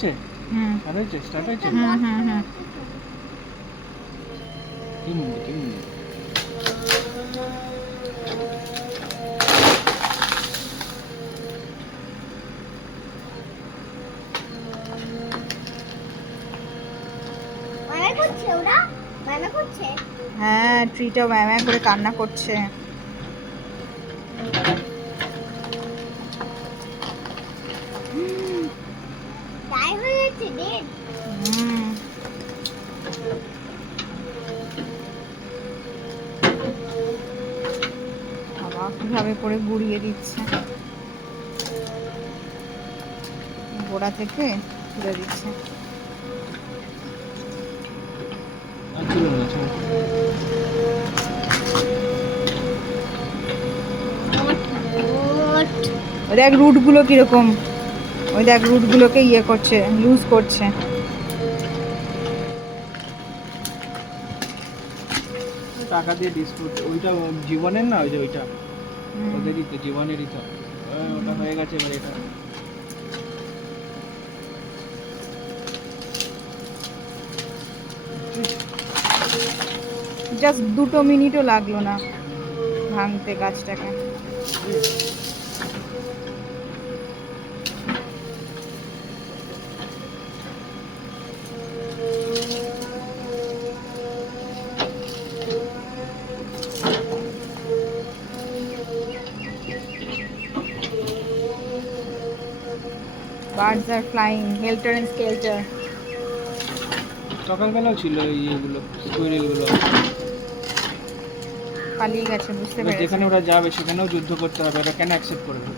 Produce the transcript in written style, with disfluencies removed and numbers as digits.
হচ্ছে? আর হয়েছে, স্টার্ট হয়েছে? 3 মিনিট, 3 মিনিট। মানা করছে ওরা? মানা করছে? হ্যাঁ, ট্রিটা ব্যায়া করে কান্না করছে। টাইম হয়ে যাচ্ছে ডেট। বাবা কিভাবে করে গুড়িয়ে দিচ্ছে, গোড়া থেকে তুলে দিচ্ছে। আর ছিল না, ছিল। ওই দেখ রুটগুলো কিরকম, ওই দেখ রুটগুলোকে ইয়ে করছে, লুজ করছে। টাকা দিয়ে ডিসপুট ওইটা জীবনের না, ওই যে ওইটা ওদেরই তো, জীবনেরই তো। ওটা হয়ে গেছে, এবার এটা জাস্ট 2 মিনিটও লাগলো না ভাঙতে গাছটাকে। Birds are flying, helter and skelter. সকালবেলাও ছিল এই ইয়েগুলো, স্কুইরেলগুলো। পালিয়ে গেছে, বুঝতে এবার পেরেছে। যেখানে ওরা যাবে সেখানেও যুদ্ধ করতে হবে, এটা কেন অ্যাকসেপ্ট করবে?